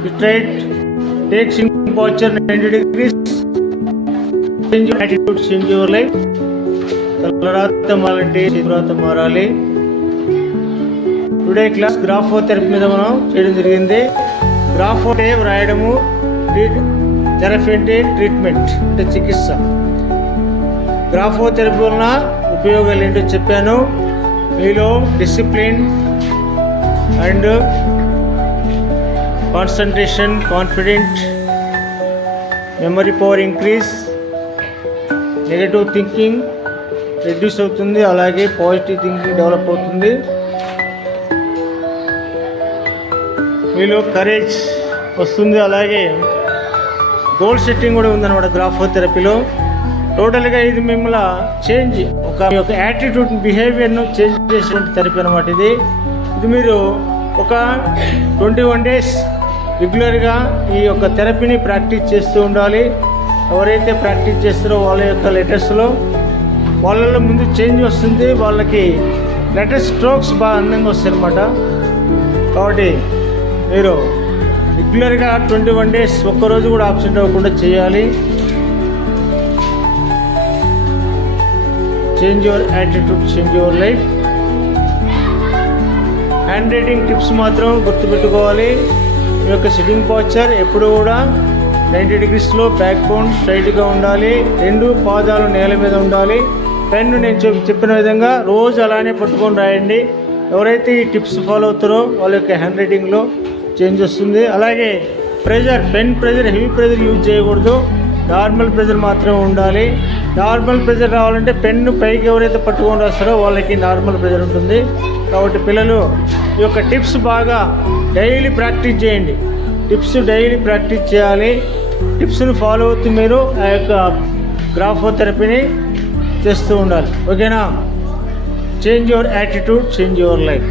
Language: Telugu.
straight, take sitting posture 90 degrees, change your attitude, change your life. తర్వాత మారాలి. టుడే క్లాస్ గ్రాఫోథెరపీ మీద మనం చేయడం జరిగింది. గ్రాఫో అంటే వ్రాయడము, థెరపీ అంటే ట్రీట్మెంట్ అంటే చికిత్స. గ్రాఫోథెరపీ వలన ఉపయోగాలు ఏంటో చెప్పాను. మీలో discipline and concentration, confident, memory power increase, negative thinking reduce అవుతుంది, అలాగే పాజిటివ్ థింకింగ్ డెవలప్ అవుతుంది. మీలో కరేజ్ వస్తుంది, అలాగే గోల్ సెట్టింగ్ కూడా ఉందన్నమాట గ్రాఫోథెరపీలో. టోటల్గా ఇది మిమ్మల్ని చేంజ్ మీ యొక్క యాటిట్యూడ్, బిహేవియర్ను చేంజ్ చేసేటువంటి థెరపీ అనమాట ఇది మీరు ఒక 21 days రెగ్యులర్గా ఈ యొక్క థెరపీని ప్రాక్టీస్ చేస్తూ ఉండాలి. ఎవరైతే ప్రాక్టీస్ చేస్తారో వాళ్ళ యొక్క లెటర్స్లో వాళ్ళలో ముందు చేంజ్ వస్తుంది, వాళ్ళకి లెటర్ స్ట్రోక్స్ బాగా అందంగా వస్తాయి అన్నమాట. కాబట్టి మీరు రెగ్యులర్గా 21 days ఒక్కరోజు కూడా ఆబ్సెంట్ అవ్వకుండా చేయాలి. Change your attitude, change your life. Hand writing tips మాత్రం గుర్తుపెట్టుకోవాలి. మీ యొక్క సిట్టింగ్ పోస్చర్ ఎప్పుడు కూడా 90 degreesలో, బ్యాక్ బోన్ స్ట్రైట్గా ఉండాలి, 2 పాదాలు నేల మీద ఉండాలి. పెన్ను నేను చెప్పిన విధంగా రోజు అలానే పట్టుకొని రాయండి. ఎవరైతే ఈ టిప్స్ ఫాలో అవుతారో వాళ్ళ యొక్క హ్యాండ్ రైటింగ్లో చేంజ్ వస్తుంది. అలాగే pressure, pen pressure, heavy pressure use చేయకూడదు, నార్మల్ ప్రెజర్ మాత్రమే ఉండాలి. నార్మల్ ప్రెజర్ రావాలంటే పెన్ను పైకి ఎవరైతే పట్టుకొని రాస్తారో వాళ్ళకి నార్మల్ ప్రెజర్ ఉంటుంది. కాబట్టి పిల్లలు ఈ యొక్క టిప్స్ బాగా డైలీ ప్రాక్టీస్ చేయండి. టిప్స్ డైలీ ప్రాక్టీస్ చేయాలి. టిప్స్ని ఫాలో అవుతూ మీరు ఆ యొక్క గ్రాఫోథెరపీని చేస్తూ ఉండాలి. ఓకేనా? Change your attitude, change your life.